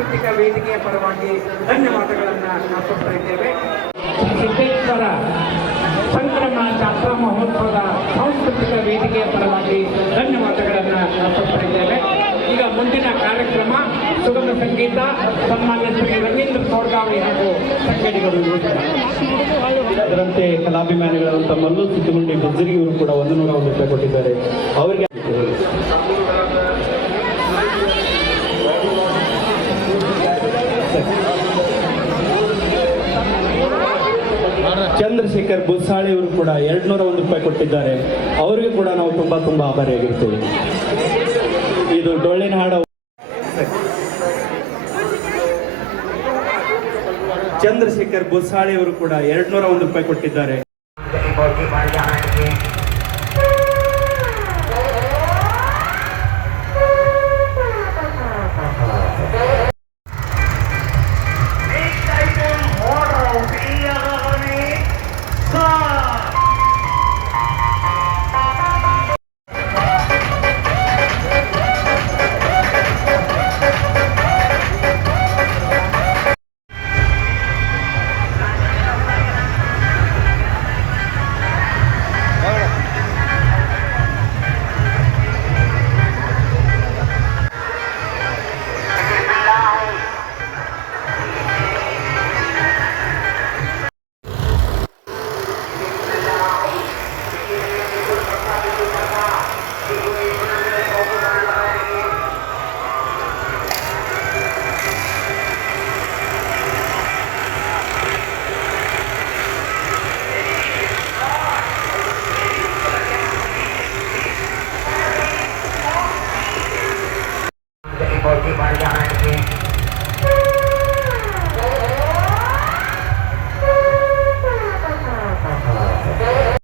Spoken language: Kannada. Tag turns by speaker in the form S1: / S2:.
S1: ಸಾಂಸ್ಕೃತಿಕ ವೇದಿಕೆಯ ಪರವಾಗಿ ಧನ್ಯವಾದಗಳನ್ನು ಅರ್ಪಿಸ್ತಾ ಇದ್ದೇವೆ. ಸಿದ್ದೇಶ್ವರ ಸಂಕ್ರಮ ಜಾತ್ರಾ ಮಹೋತ್ಸವದ ಸಾಂಸ್ಕೃತಿಕ ವೇದಿಕೆಯ ಪರವಾಗಿ ಧನ್ಯವಾದಗಳನ್ನು ಅರ್ಪಿಸ್ತಾ ಇದ್ದೇವೆ. ಈಗ ಮುಂದಿನ ಕಾರ್ಯಕ್ರಮ ಸುಗಮ ಸಂಗೀತ, ಸನ್ಮಾನ್ಯ ಶ್ರೀ ರವೀಂದ್ರ ಸೋರ್ಗಾವಿ ಹಾಗೂ ಸಂಗಡಿಗರು
S2: ಅದರಂತೆ ಕಲಾಭಿಮಾನಿಗಳನ್ನು ತಮ್ಮಲ್ಲೂ ಸಿದ್ದುಗುಂಡಿ ಬಜ್ಜರಿಗೆ ಇವರು ಕೂಡ ಒಂದು ನೂರ ಒಂದು ರೂಪಾಯಿ ಕೊಟ್ಟಿದ್ದಾರೆ ಅವರಿಗೆ ಚಂದ್ರಶೇಖರ್ ಬುಸಾಳಿ ಅವರು ಕೂಡ ಎರಡು ನೂರ ಒಂದು ರೂಪಾಯಿ ಕೊಟ್ಟಿದ್ದಾರೆ. ಅವರಿಗೂ ಕೂಡ ನಾವು ತುಂಬಾ ತುಂಬಾ ಆಭಾರಿಯಾಗಿರ್ತೇವೆ ಇದು ಡೊಳ್ಳಿನ ಹಾಡ. ಚಂದ್ರಶೇಖರ್ ಬುಸಾಳಿ ಅವರು ಕೂಡ ಎರಡು ನೂರ ಒಂದು ರೂಪಾಯಿ ಕೊಟ್ಟಿದ್ದಾರೆ. for goodbye, Donna.